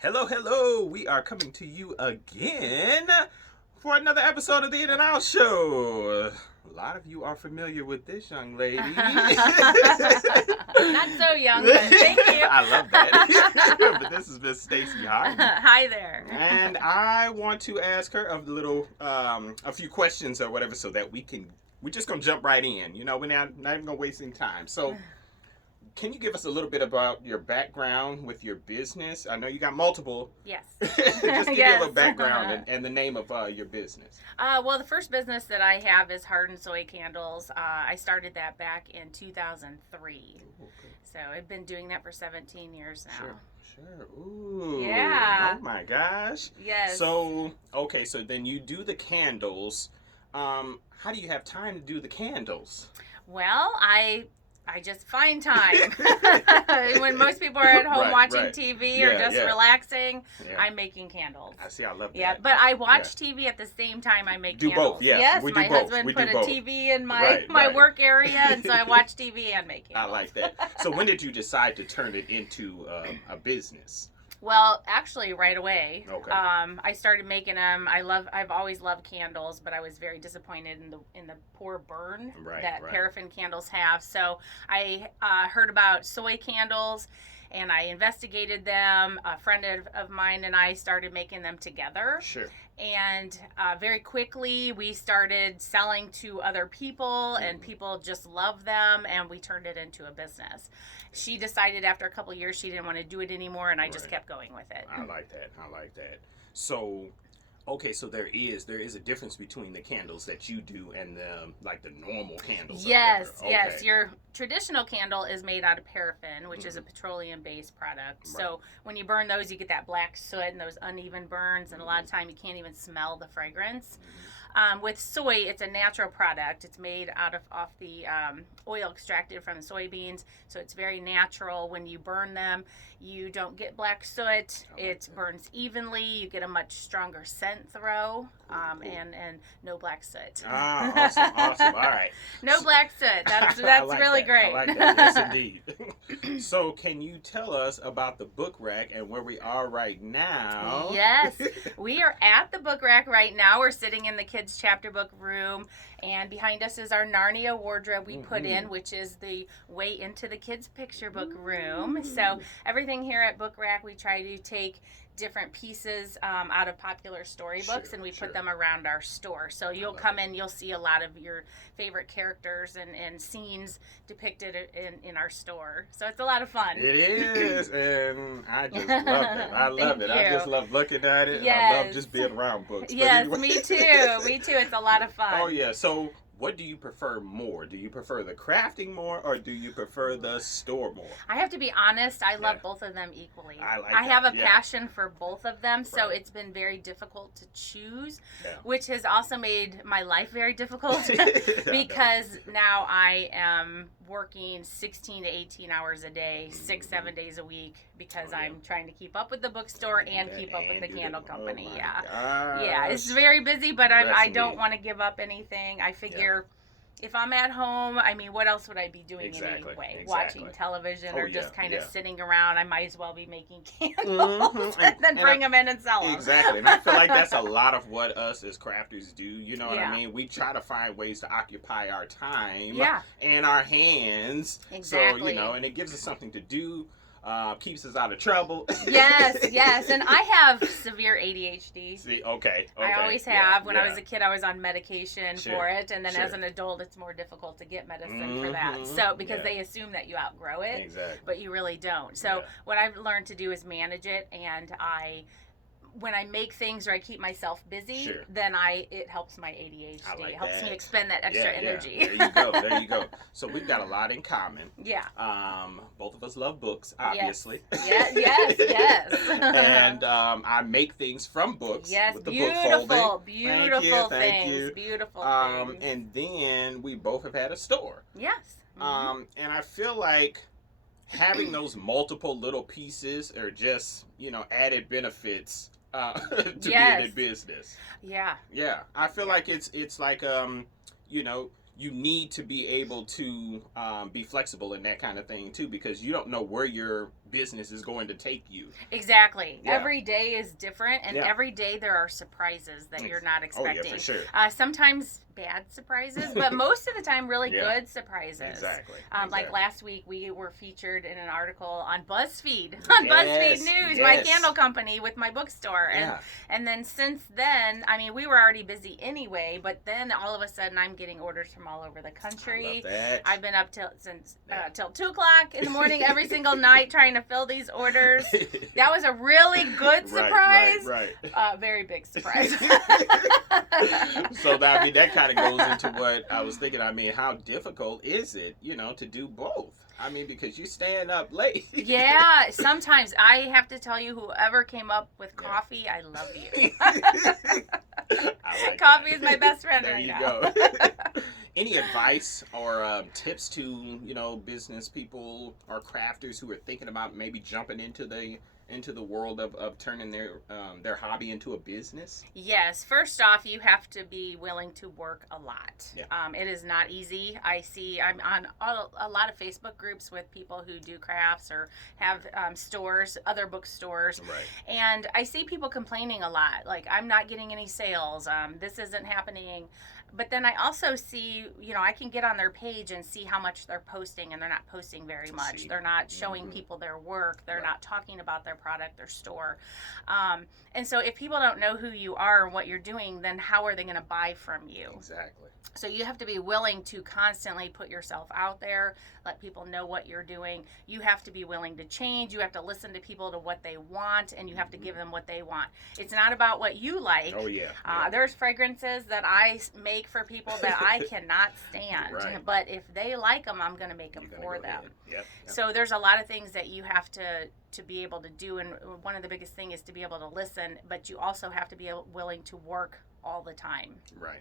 Hello, hello. We are coming to you again for another episode of the In and Out Show. A lot of you are familiar with this young lady. Not so young, but thank you. I love that. But this is Miss Stacy Hardin. Hi there. And I want to ask her a few questions or whatever so that we're just going to jump right in. You know, we're not even going to waste any time. So, can you give us a little bit about your background with your business? I know you got multiple. Yes. Just give me a little background and the name of your business. Well, the first business that I have is Hardin Soy Candles. I started that back in 2003. Ooh, okay. So I've been doing that for 17 years now. Sure. Ooh. Yeah. Oh my gosh. Yes. So then you do the candles. How do you have time to do the candles? Well, I just find time. When most people are at home watching TV or just relaxing, I'm making candles. I see. I love that. Yeah, but I watch TV at the same time I make do candles. Both. Yeah, yes, we my do both. husband we put do a both. TV in my work area, and so I watch TV and make candles. I like that. So when did you decide to turn it into a business? Well, actually, right away. Okay. I started making them. I've always loved candles, but I was very disappointed in the poor burn that paraffin candles have. So I heard about soy candles, and I investigated them. A friend of mine and I started making them together. Sure. And very quickly, we started selling to other people, and people just loved them, and we turned it into a business. She decided after a couple of years she didn't want to do it anymore, and I just kept going with it. I like that. So, okay, so there is a difference between the candles that you do and the normal candles. Yes, okay. yes. Your traditional candle is made out of paraffin, which is a petroleum-based product. Right. So when you burn those, you get that black soot and those uneven burns, and a lot of time you can't even smell the fragrance. With soy, it's a natural product. It's made off the oil extracted from the soybeans, so it's very natural. When you burn them, you don't get black soot. It burns evenly. You get a much stronger scent throw, cool. And no black soot. Awesome. All right. No black soot. That's like really that. great. I like that. Yes, indeed. So, can you tell us about the book rack and where we are right now? Yes, we are at the book rack right now. We're sitting in the kids' chapter book room, and behind us is our Narnia wardrobe we put in, which is the way into the kids' picture book room. So everything here at Book Rack, we try to take different pieces out of popular storybooks, and we put them around our store. So you'll come in, you'll see a lot of your favorite characters and scenes depicted in our store. So it's a lot of fun. It is, and I just love it. I love it. you. I just love looking at it. Yes. I love just being around books. Yes, anyway. me too. Me too. It's a lot of fun. Oh, yeah. So, what do you prefer more? Do you prefer the crafting more, or do you prefer the store more? I have to be honest, I love both of them equally. I have a passion for both of them, so it's been very difficult to choose, which has also made my life very difficult because now I am working 16 to 18 hours a day, 6-7 days a week, because I'm trying to keep up with the bookstore and keep up with the candle company. Yeah, it's very busy, but I don't want to give up anything. I figure if I'm at home, I mean, what else would I be doing anyway? Watching television or just kind of sitting around. I might as well be making candles and then bring them in and sell them. Exactly. And I feel like that's a lot of what us as crafters do. You know what I mean? We try to find ways to occupy our time and our hands. Exactly. So, and it gives us something to do. Keeps us out of trouble. Yes, and I have severe ADHD. See, okay. I always have. When I was a kid, I was on medication for it, and then as an adult, it's more difficult to get medicine for that. So because they assume that you outgrow it, but you really don't. So what I've learned to do is manage it, and when I make things or I keep myself busy, then it helps my ADHD. It helps me expend that extra energy. There you go. So we've got a lot in common. Yeah. Both of us love books, obviously. Yes. And I make things from books. Yes, with the beautiful book things. Thank you. Beautiful things. And then we both have had a store. Yes. And I feel like having those multiple little pieces are just, added benefits to being in business. Yeah. I feel like it's like you need to be able to be flexible in that kind of thing too, because you don't know where your business is going to take you. Exactly. Yeah. Every day is different, and Yeah. every day there are surprises that you're not expecting. Oh, yeah, for sure. Sometimes bad surprises, but most of the time really Yeah. good surprises. Exactly. Like last week, we were featured in an article on BuzzFeed, Yes. News, Yes. my candle company with my bookstore. Yeah. And then since then, I mean, we were already busy anyway, but then all of a sudden I'm getting orders from all over the country. I love that. I've been up till 2 o'clock in the morning every single night trying to fill these orders. That was a really good surprise. Right. Very big surprise. So I mean, that kind of goes into what I was thinking. I mean, how difficult is it, to do both? I mean, because you're staying up late. Yeah, sometimes I have to tell you, whoever came up with coffee, I love you. Coffee is my best friend there right you now. Go. Any advice or tips to business people or crafters who are thinking about maybe jumping into the world of turning their hobby into a business? Yes. First off, you have to be willing to work a lot. Yeah. It is not easy. I'm on a lot of Facebook groups with people who do crafts or have stores, other bookstores. Right. And I see people complaining a lot, like, I'm not getting any sales. This isn't happening. But then I also see, I can get on their page and see how much they're posting, and they're not posting very much. They're not showing people their work. They're not talking about their product, their store. And so if people don't know who you are and what you're doing, then how are they going to buy from you? Exactly. So you have to be willing to constantly put yourself out there, let people know what you're doing. You have to be willing to change. You have to listen to people to what they want, and you have to give them what they want. It's not about what you like. Oh, yeah. There's fragrances that I make for people that I cannot stand. Right. But if they like them, I'm going to make them for them. Yep. So there's a lot of things that you have to be able to do. And one of the biggest things is to be able to listen, but you also have to be willing to work all the time. Right.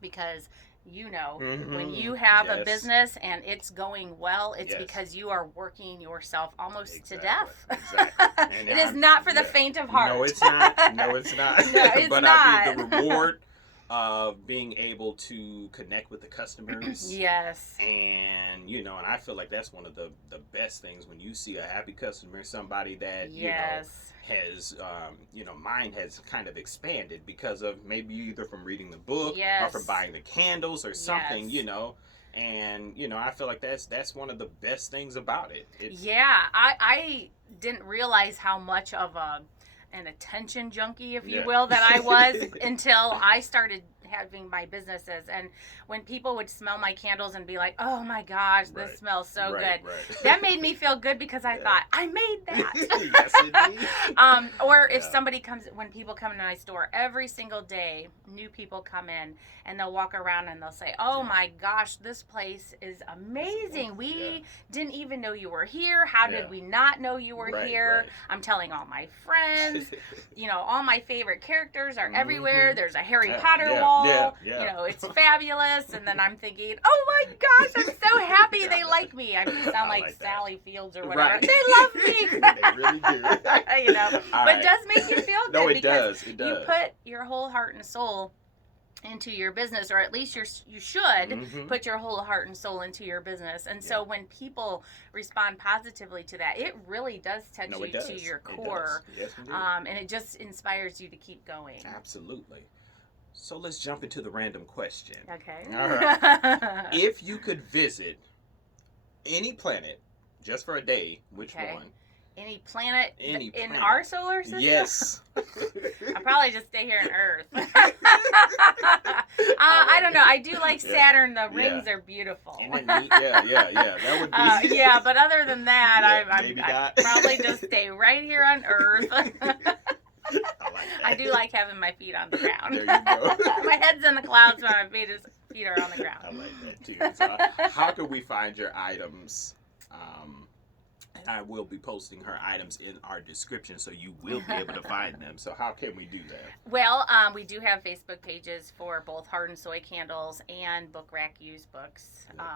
Because when you have a business and it's going well, it's because you are working yourself almost to death. Exactly. It is not for the faint of heart. No, it's not. No, it's not. No, it's but not. I mean, the reward of being able to connect with the customers. Yes. And, and I feel like that's one of the best things when you see a happy customer, somebody that, has, mind has kind of expanded because of maybe either from reading the book or from buying the candles or something, and, I feel like that's one of the best things about it. I didn't realize how much of an attention junkie, if you will, that I was until I started having my businesses. And when people would smell my candles and be like, oh my gosh, this smells so good. That made me feel good because I thought, I made that. Yes, indeed. Or if somebody when people come into my store every single day, new people come in and they'll walk around and they'll say, oh my gosh, this place is amazing. We didn't even know you were here. How did we not know you were here? I'm telling all my friends, all my favorite characters are everywhere. There's a Harry Potter wall. It's fabulous. And then I'm thinking, oh my gosh, I'm so happy they like me. I sound like Sally Fields or whatever. They love me. They really do. But it does make you feel good. No, it because does. It does. You put your whole heart and soul into your business, or at least you should put your whole heart and soul into your business. And so when people respond positively to that, it really does touch you to your core. Yes, indeed. And it just inspires you to keep going. Absolutely. So let's jump into the random question. Okay. All right. If you could visit any planet just for a day, which one? Any planet Any in planet. our solar system? Yes. I'll probably just stay here on Earth. I don't know. I do like Saturn. The rings are beautiful. Yeah. That would be. But other than that, I'd probably just stay right here on Earth. I do like having my feet on the ground. There you go. My head's in the clouds, but my feet are on the ground. I like that too. So how can we find your items? And I will be posting her items in our description, so you will be able to find them. So how can we do that? Well, we do have Facebook pages for both Hardin Soy Candles and Book Rack Used Books. Yep.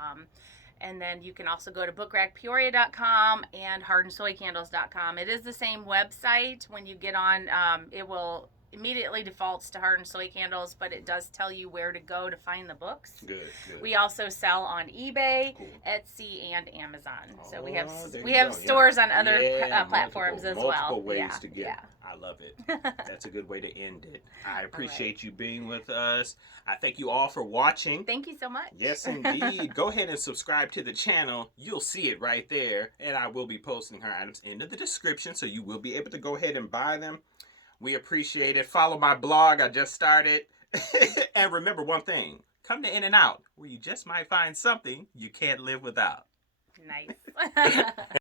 And then you can also go to bookrackpeoria.com and hardinsoycandles.com. It is the same website. When you get on, it will immediately defaults to Hardin Soy Candles, but it does tell you where to go to find the books. Good. We also sell on eBay, Cool. Etsy, and Amazon. So Oh, we have there you go. stores on other Yeah, platforms as well. multiple ways Yeah, to get. yeah. I love it. That's a good way to end it. I appreciate you being with us. I thank you all for watching. Thank you so much. Yes, indeed. Go ahead and subscribe to the channel. You'll see it right there. And I will be posting her items into the description, so you will be able to go ahead and buy them. We appreciate it. Follow my blog. I just started. And remember one thing. Come to In and Out, where you just might find something you can't live without. Nice.